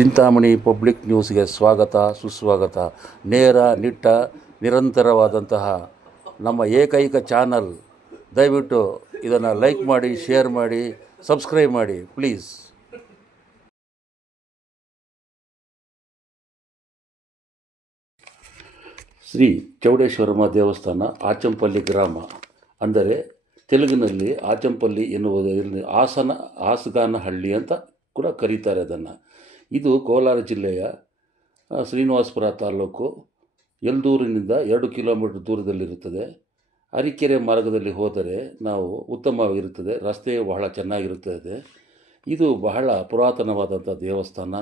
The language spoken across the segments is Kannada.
ಚಿಂತಾಮಣಿ ಪಬ್ಲಿಕ್ ನ್ಯೂಸ್ಗೆ ಸ್ವಾಗತ ಸುಸ್ವಾಗತ. ನೇರ ನಿಟ್ಟ ನಿರಂತರವಾದಂತಹ ನಮ್ಮ ಏಕೈಕ ಚಾನಲ್. ದಯವಿಟ್ಟು ಇದನ್ನು ಲೈಕ್ ಮಾಡಿ, ಶೇರ್ ಮಾಡಿ, ಸಬ್ಸ್ಕ್ರೈಬ್ ಮಾಡಿ ಪ್ಲೀಸ್. ಶ್ರೀ ಚೌಡೇಶ್ವರಮ್ಮ ದೇವಸ್ಥಾನ, ಆಚಂಪಲ್ಲಿ ಗ್ರಾಮ, ಅಂದರೆ ತೆಲುಗಿನಲ್ಲಿ ಆಚಂಪಲ್ಲಿ ಎನ್ನುವುದರಲ್ಲಿ ಹಾಸಗಾನಹಳ್ಳಿ ಅಂತ ಕೂಡ ಕರೀತಾರೆ ಅದನ್ನು. ಇದು ಕೋಲಾರ ಜಿಲ್ಲೆಯ ಶ್ರೀನಿವಾಸಪುರ ತಾಲೂಕು, ಯಲ್ದೂರಿನಿಂದ 2 ಕಿಲೋಮೀಟರ್ ದೂರದಲ್ಲಿರುತ್ತದೆ. ಅರಿಕೆರೆ ಮಾರ್ಗದಲ್ಲಿ ಹೋದರೆ ನಾವು ಉತ್ತಮವಾಗಿರುತ್ತದೆ. ರಸ್ತೆಯು ಬಹಳ ಚೆನ್ನಾಗಿರುತ್ತದೆ. ಇದು ಬಹಳ ಪುರಾತನವಾದಂಥ ದೇವಸ್ಥಾನ.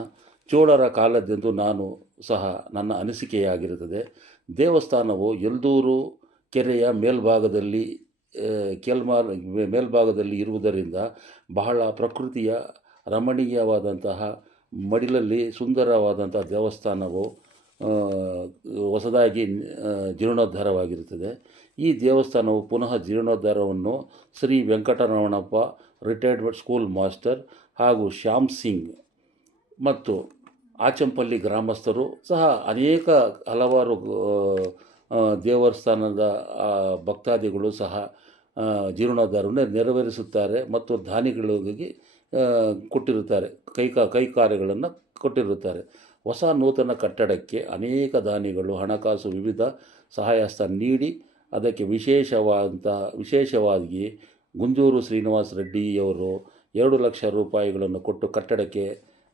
ಚೋಳರ ಕಾಲದ್ದೆಂದು ನಾನು ಸಹ ನನ್ನ ಅನಿಸಿಕೆಯಾಗಿರುತ್ತದೆ. ದೇವಸ್ಥಾನವು ಯಲ್ದೂರು ಕೆರೆಯ ಮೇಲ್ಭಾಗದಲ್ಲಿ ಇರುವುದರಿಂದ ಬಹಳ ಪ್ರಕೃತಿಯ ರಮಣೀಯವಾದಂತಹ ಮಡಿಲಲ್ಲಿ ಸುಂದರವಾದಂಥ ದೇವಸ್ಥಾನವು ಹೊಸದಾಗಿ ಜೀರ್ಣೋದ್ಧಾರವಾಗಿರುತ್ತದೆ. ಈ ದೇವಸ್ಥಾನವು ಪುನಃ ಜೀರ್ಣೋದ್ಧಾರವನ್ನು Shri Venkataramanappa retired school master ಹಾಗೂ ಶ್ಯಾಮ್ ಸಿಂಗ್ ಮತ್ತು ಆಚಂಪಲ್ಲಿ ಗ್ರಾಮಸ್ಥರು ಸಹ ಹಲವಾರು ದೇವಸ್ಥಾನದ ಭಕ್ತಾದಿಗಳು ಸಹ ಜೀರ್ಣೋದ್ಧಾರವನ್ನು ನೆರವೇರಿಸುತ್ತಾರೆ ಮತ್ತು ದಾನಿಗಳಿಗೆ ಕೊಟ್ಟಿರುತ್ತಾರೆ, ಕೈ ಕಾರ್ಯಗಳನ್ನು ಕೊಟ್ಟಿರುತ್ತಾರೆ. ಹೊಸ ನೂತನ ಕಟ್ಟಡಕ್ಕೆ ಅನೇಕ ದಾನಿಗಳು ಹಣಕಾಸು ವಿವಿಧ ಸಹಾಯಹಸ್ತ ನೀಡಿ ಅದಕ್ಕೆ ವಿಶೇಷವಾಗಿ ಗುಂಜೂರು ಶ್ರೀನಿವಾಸ ರೆಡ್ಡಿಯವರು 2 ಲಕ್ಷ ರೂಪಾಯಿಗಳನ್ನು ಕೊಟ್ಟು ಕಟ್ಟಡಕ್ಕೆ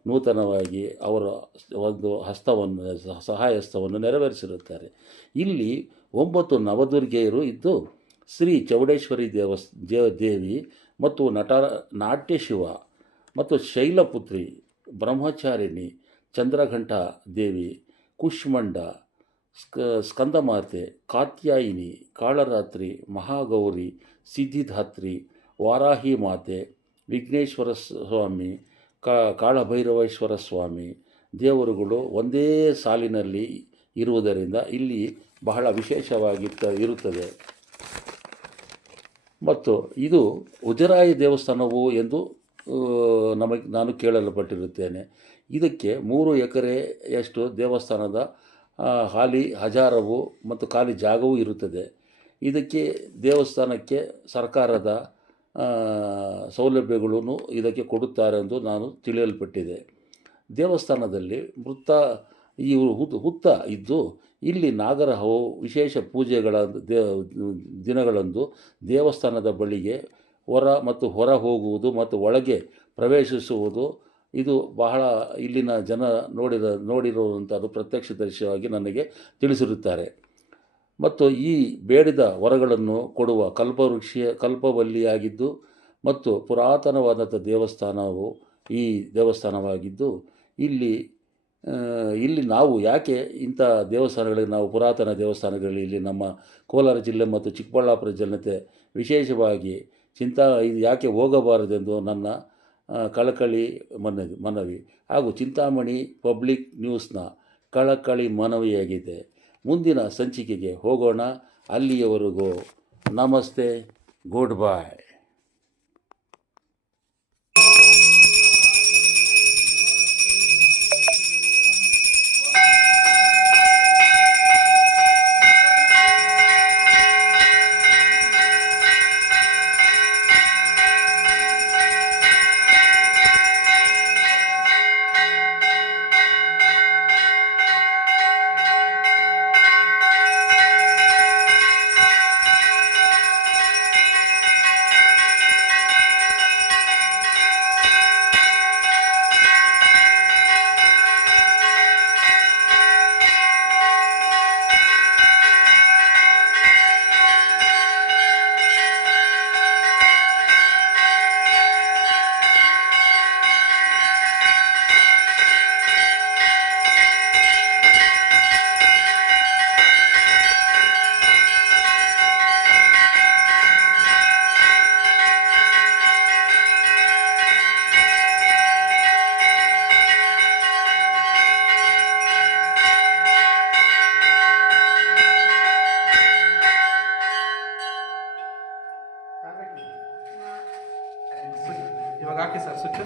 ನೂತನವಾಗಿ ಅವರ ಒಂದು ಸಹಾಯಹಸ್ತವನ್ನು ನೆರವೇರಿಸಿರುತ್ತಾರೆ. ಇಲ್ಲಿ 9 ನವದುರ್ಗೆಯರು ಇದ್ದು, ಶ್ರೀ ಚೌಡೇಶ್ವರಿ ದೇವಿ ಮತ್ತು ನಾಟ್ಯಶಿವ ಮತ್ತು ಶೈಲಪುತ್ರಿ, ಬ್ರಹ್ಮಚಾರಿಣಿ, ಚಂದ್ರಘಂಟ ದೇವಿ, ಕುಷ್ಮಂಡ, ಸ್ಕಂದಮಾತೆ, ಕಾತ್ಯಾಯಿನಿ, ಕಾಳರಾತ್ರಿ, ಮಹಾಗೌರಿ, ಸಿದ್ಧಿದಾತ್ರಿ, ವಾರಾಹಿ ಮಾತೆ, ವಿಘ್ನೇಶ್ವರ ಸ್ವಾಮಿ, ಕಾಳಭೈರವೇಶ್ವರ ಸ್ವಾಮಿ ದೇವರುಗಳು ಒಂದೇ ಸಾಲಿನಲ್ಲಿ ಇರುವುದರಿಂದ ಇಲ್ಲಿ ಬಹಳ ವಿಶೇಷವಾಗಿ ಇರುತ್ತದೆ. ಮತ್ತು ಇದು ಉಜರಾಯಿ ದೇವಸ್ಥಾನವು ಎಂದು ನಾನು ಕೇಳಲ್ಪಟ್ಟಿರುತ್ತೇನೆ. ಇದಕ್ಕೆ 3 ಎಕರೆಯಷ್ಟು ದೇವಸ್ಥಾನದ ಖಾಲಿ ಹಜಾರವು ಮತ್ತು ಖಾಲಿ ಜಾಗವೂ ಇರುತ್ತದೆ. ದೇವಸ್ಥಾನಕ್ಕೆ ಸರ್ಕಾರದ ಸೌಲಭ್ಯಗಳನ್ನು ಇದಕ್ಕೆ ಕೊಡುತ್ತಾರೆ ಎಂದು ನಾನು ತಿಳಿಯಲ್ಪಟ್ಟಿದೆ. ದೇವಸ್ಥಾನದಲ್ಲಿ ಹುತ್ತ ಇದ್ದು, ಇಲ್ಲಿ ನಾಗರಹವು ವಿಶೇಷ ಪೂಜೆಗಳ ದಿನಗಳಂದು ದೇವಸ್ಥಾನದ ಬಳಿಗೆ ಹೊರ ಹೋಗುವುದು ಮತ್ತು ಒಳಗೆ ಪ್ರವೇಶಿಸುವುದು ಇದು ಬಹಳ ಇಲ್ಲಿನ ಜನ ನೋಡಿರುವಂಥದ್ದು ಪ್ರತ್ಯಕ್ಷದರ್ಶಿಯಾಗಿ ನನಗೆ ತಿಳಿಸಿರುತ್ತಾರೆ. ಮತ್ತು ಈ ಬೇಡಿದ ವರಗಳನ್ನು ಕೊಡುವ ಕಲ್ಪವಲ್ಲಿಯಾಗಿದ್ದು ಮತ್ತು ಪುರಾತನವಾದಂಥ ದೇವಸ್ಥಾನವು ಈ ದೇವಸ್ಥಾನವಾಗಿದ್ದು, ಇಲ್ಲಿ ನಾವು ಯಾಕೆ ಇಂಥ ದೇವಸ್ಥಾನಗಳಿಗೆ ನಾವು ಪುರಾತನ ದೇವಸ್ಥಾನಗಳಲ್ಲಿ ಇಲ್ಲಿ ನಮ್ಮ ಕೋಲಾರ ಜಿಲ್ಲೆ ಮತ್ತು ಚಿಕ್ಕಬಳ್ಳಾಪುರ ಜನತೆ ವಿಶೇಷವಾಗಿ ಇದು ಯಾಕೆ ಹೋಗಬಾರದೆಂದು ನನ್ನ ಕಳಕಳಿ ಮನವಿ ಹಾಗೂ ಚಿಂತಾಮಣಿ ಪಬ್ಲಿಕ್ ನ್ಯೂಸ್ನ ಕಳಕಳಿ ಮನವಿಯಾಗಿದೆ. ಮುಂದಿನ ಸಂಚಿಕೆಗೆ ಹೋಗೋಣ. ಅಲ್ಲಿಯವರೆಗೂ ನಮಸ್ತೆ, ಗುಡ್ ಬಾಯ್. ಇವಾಗ ಹಾಕಿ ಸರ್ ಸ್ವಿಚ್